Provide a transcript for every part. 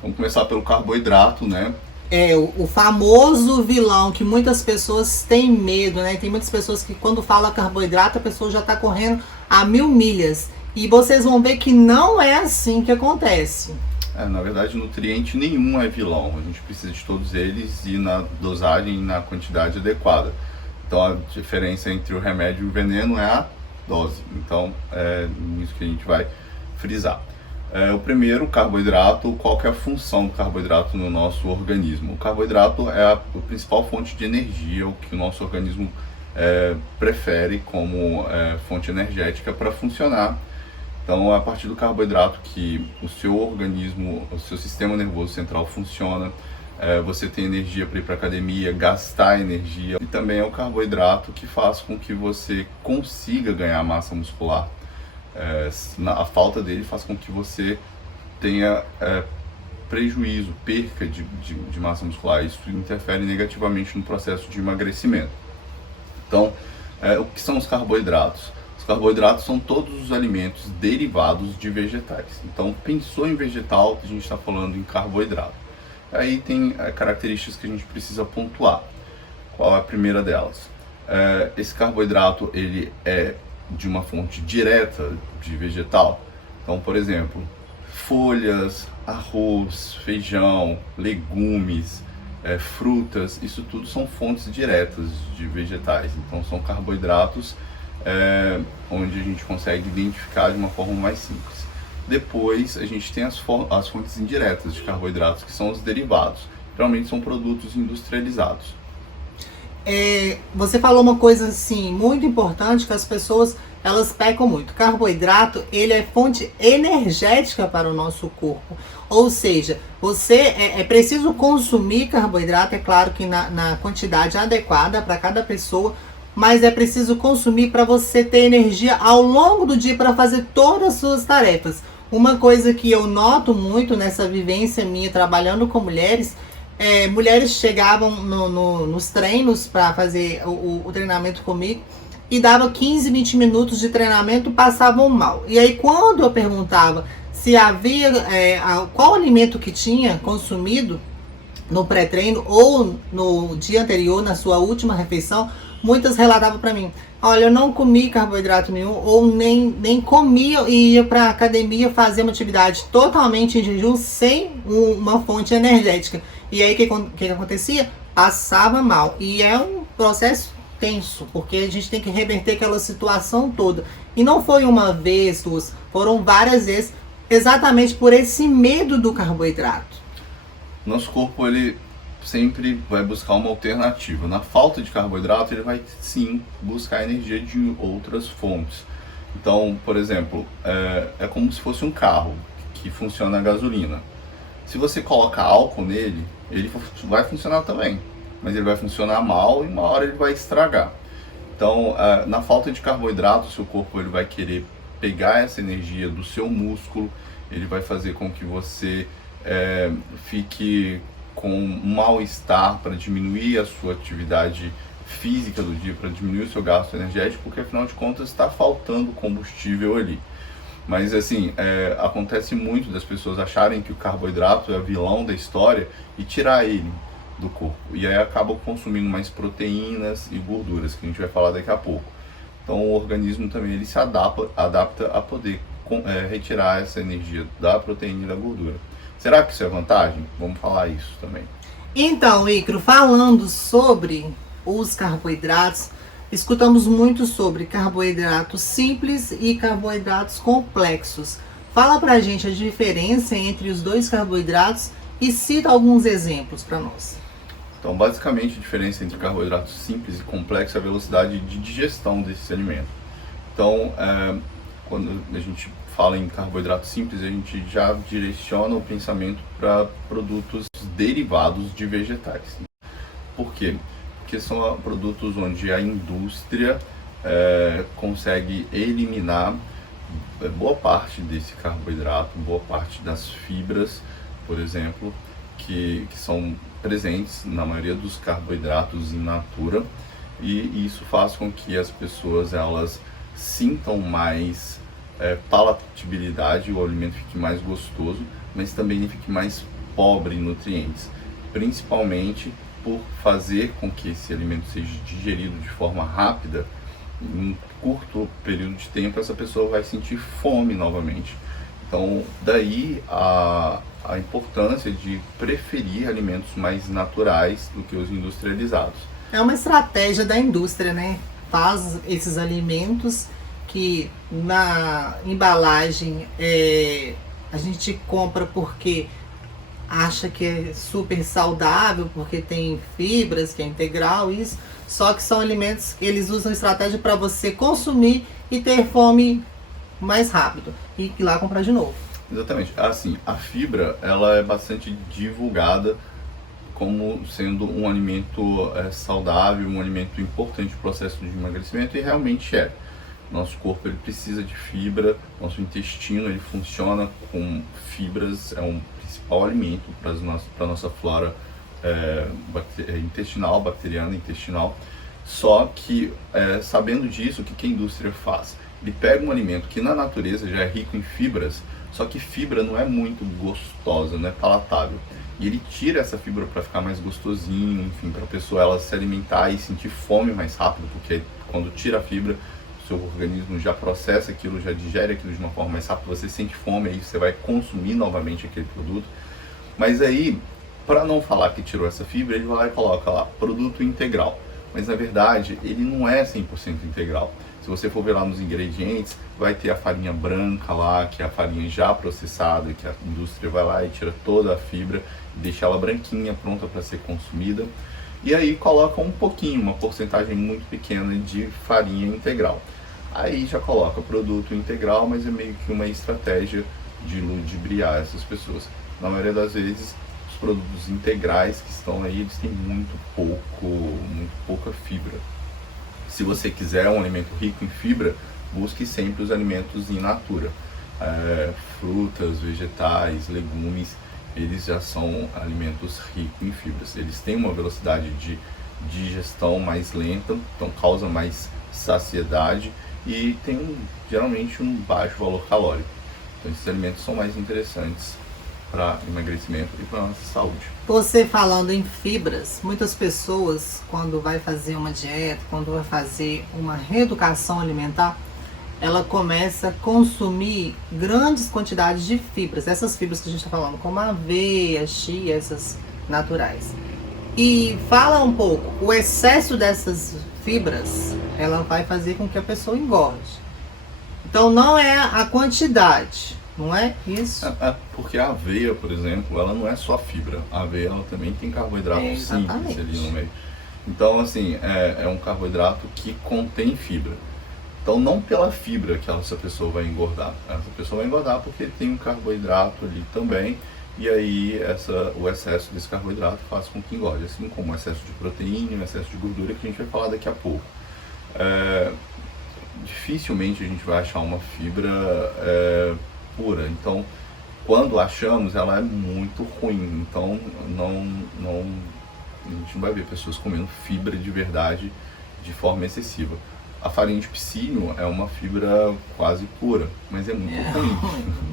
Vamos começar pelo carboidrato, né? É o famoso vilão que muitas pessoas têm medo, né? Tem muitas pessoas que quando fala carboidrato a pessoa já está correndo a 1000 milhas. E vocês vão ver que não é assim que acontece. Na verdade, nutriente nenhum é vilão. A gente precisa de todos eles e na dosagem e na quantidade adequada. Então, a diferença entre o remédio e o veneno é a dose. Então, é nisso que a gente vai frisar. O primeiro, o carboidrato. Qual que é a função do carboidrato no nosso organismo? O carboidrato é a principal fonte de energia, o que o nosso organismo prefere como fonte energética para funcionar. Então, é a partir do carboidrato que o seu organismo, o seu sistema nervoso central funciona, você tem energia para ir para a academia, gastar energia. E também é o carboidrato que faz com que você consiga ganhar massa muscular. A falta dele faz com que você tenha prejuízo, perca de massa muscular. Isso interfere negativamente no processo de emagrecimento. Então, o que são os carboidratos? Os carboidratos são todos os alimentos derivados de vegetais. Então, pensou em vegetal, a gente está falando em carboidrato. Aí tem características que a gente precisa pontuar. Qual é a primeira delas? Esse carboidrato ele é de uma fonte direta de vegetal. Então, por exemplo, folhas, arroz, feijão, legumes, frutas, isso tudo são fontes diretas de vegetais. Então, são carboidratos onde a gente consegue identificar de uma forma mais simples. Depois, a gente tem as fontes indiretas de carboidratos, que são os derivados. Geralmente são produtos industrializados. Você falou uma coisa assim muito importante que as pessoas elas pecam muito. Carboidrato ele é fonte energética para o nosso corpo. Ou seja, você é preciso consumir carboidrato, é claro que na quantidade adequada para cada pessoa, mas é preciso consumir para você ter energia ao longo do dia para fazer todas as suas tarefas. Uma coisa que eu noto muito nessa vivência minha trabalhando com mulheres, mulheres chegavam nos treinos para fazer o treinamento comigo e dava 15, 20 minutos de treinamento, passavam mal. E aí quando eu perguntava se havia qual alimento que tinha consumido no pré-treino ou no dia anterior, na sua última refeição, muitas relatavam para mim: olha, eu não comi carboidrato nenhum, ou nem comia e ia para a academia fazer uma atividade totalmente em jejum, sem uma fonte energética. E aí o que acontecia? Passava mal. E é um processo tenso, porque a gente tem que reverter aquela situação toda. E não foi uma vez, duas, foram várias vezes, exatamente por esse medo do carboidrato. Nosso corpo, ele sempre vai buscar uma alternativa. Na falta de carboidrato, ele vai sim buscar energia de outras fontes. Então, por exemplo, é como se fosse um carro que funciona a gasolina. Se você coloca álcool nele, ele vai funcionar também, mas ele vai funcionar mal e uma hora ele vai estragar. Então, na falta de carboidrato, o seu corpo ele vai querer pegar essa energia do seu músculo, ele vai fazer com que você fique com um mal-estar para diminuir a sua atividade física do dia, para diminuir o seu gasto energético, porque afinal de contas está faltando combustível ali. Mas assim, acontece muito das pessoas acharem que o carboidrato é o vilão da história e tirar ele do corpo. E aí acabam consumindo mais proteínas e gorduras, que a gente vai falar daqui a pouco. Então o organismo também ele se adapta a poder retirar essa energia da proteína e da gordura. Será que isso é vantagem? Vamos falar isso também. Então, Icaro, falando sobre os carboidratos, escutamos muito sobre carboidratos simples e carboidratos complexos. Fala pra gente a diferença entre os dois carboidratos e cita alguns exemplos para nós. Então, basicamente, a diferença entre carboidratos simples e complexos é a velocidade de digestão desse alimento. Então, quando a gente fala em carboidrato simples, a gente já direciona o pensamento para produtos derivados de vegetais. Por quê? Porque são produtos onde a indústria consegue eliminar boa parte desse carboidrato, boa parte das fibras, por exemplo, que são presentes na maioria dos carboidratos in natura, e isso faz com que as pessoas elas sintam mais palatabilidade, o alimento fique mais gostoso, mas também fique mais pobre em nutrientes, principalmente por fazer com que esse alimento seja digerido de forma rápida. Em um curto período de tempo, essa pessoa vai sentir fome novamente. Então, daí a importância de preferir alimentos mais naturais do que os industrializados. É uma estratégia da indústria, né? Faz esses alimentos que na embalagem a gente compra porque acha que é super saudável, porque tem fibras, que é integral, isso. Só que são alimentos que eles usam estratégia para você consumir e ter fome mais rápido e ir lá comprar de novo. Exatamente. Assim, a fibra, ela é bastante divulgada como sendo um alimento saudável, um alimento importante no processo de emagrecimento, e realmente é. Nosso corpo ele precisa de fibra, nosso intestino ele funciona com fibras, é um principal alimento para a nossa flora intestinal, bacteriana, intestinal. Só que, sabendo disso, o que a indústria faz? Ele pega um alimento que na natureza já é rico em fibras, só que fibra não é muito gostosa, não é palatável. E ele tira essa fibra para ficar mais gostosinho, enfim, para a pessoa ela se alimentar e sentir fome mais rápido, porque quando tira a fibra, o seu organismo já processa aquilo, já digere aquilo de uma forma mais rápida, você sente fome, aí você vai consumir novamente aquele produto. Mas aí, para não falar que tirou essa fibra, ele vai lá e coloca lá, produto integral. Mas na verdade, ele não é 100% integral. Se você for ver lá nos ingredientes, vai ter a farinha branca lá, que é a farinha já processada, que a indústria vai lá e tira toda a fibra e deixa ela branquinha, pronta para ser consumida. E aí coloca um pouquinho, uma porcentagem muito pequena de farinha integral. Aí já coloca produto integral, mas é meio que uma estratégia de ludibriar essas pessoas. Na maioria das vezes, os produtos integrais que estão aí, eles têm muito pouca fibra. Se você quiser um alimento rico em fibra, busque sempre os alimentos in natura. Frutas, vegetais, legumes, eles já são alimentos ricos em fibras. Eles têm uma velocidade de digestão mais lenta, então causa mais saciedade e tem geralmente um baixo valor calórico. Então esses alimentos são mais interessantes para emagrecimento e para a nossa saúde. Você falando em fibras, muitas pessoas quando vai fazer uma dieta, quando vai fazer uma reeducação alimentar, ela começa a consumir grandes quantidades de fibras, essas fibras que a gente está falando, como a aveia, chia, essas naturais. E fala um pouco, o excesso dessas fibras, ela vai fazer com que a pessoa engorde. Então não é a quantidade, não é isso? Porque a aveia, por exemplo, ela não é só fibra. A aveia ela também tem carboidrato simples ali no meio. Então, assim, é um carboidrato que contém fibra. Então, não pela fibra que essa pessoa vai engordar. Essa pessoa vai engordar porque tem um carboidrato ali também. E aí, o excesso desse carboidrato faz com que engorde. Assim como o excesso de proteína e o excesso de gordura, que a gente vai falar daqui a pouco. Dificilmente a gente vai achar uma fibra pura. Então, quando achamos, ela é muito ruim. Então, a gente não vai ver pessoas comendo fibra de verdade de forma excessiva. A farinha de psyllium é uma fibra quase pura, mas é muito ruim.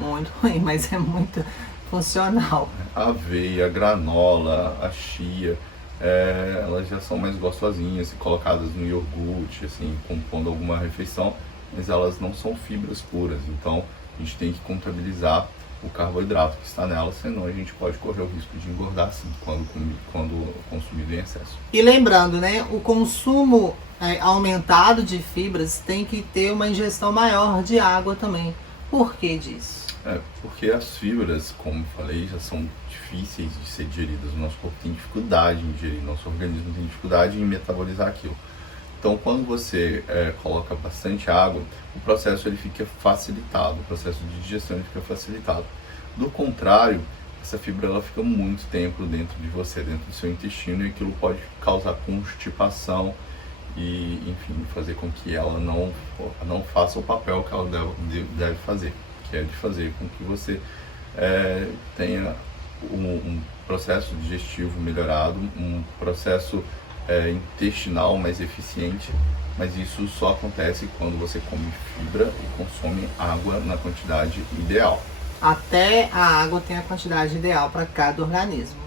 Muito ruim, mas é muito funcional. A aveia, a granola, a chia, elas já são mais gostosinhas, colocadas no iogurte, assim, compondo alguma refeição, mas elas não são fibras puras. Então, a gente tem que contabilizar o carboidrato que está nela, senão a gente pode correr o risco de engordar sim, quando consumido em excesso. E lembrando, né, o consumo aumentado de fibras tem que ter uma ingestão maior de água também. Por que disso? Porque as fibras, como falei, já são difíceis de ser digeridas. O nosso corpo tem dificuldade em digerir, nosso organismo tem dificuldade em metabolizar aquilo. Então, quando você coloca bastante água, o processo ele fica facilitado, o processo de digestão ele fica facilitado. Do contrário, essa fibra ela fica muito tempo dentro de você, dentro do seu intestino, e aquilo pode causar constipação e, enfim, fazer com que ela não faça o papel que ela deve fazer, que é de fazer com que você tenha um processo digestivo melhorado, um processo intestinal mais eficiente, mas isso só acontece quando você come fibra e consome água na quantidade ideal. até a água tem a quantidade ideal para cada organismo.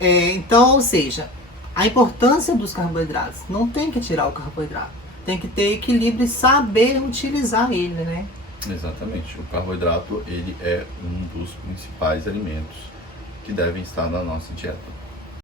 Então, ou seja, a importância dos carboidratos, não tem que tirar o carboidrato, tem que ter equilíbrio e saber utilizar ele, né? Exatamente, o carboidrato ele é um dos principais alimentos que devem estar na nossa dieta.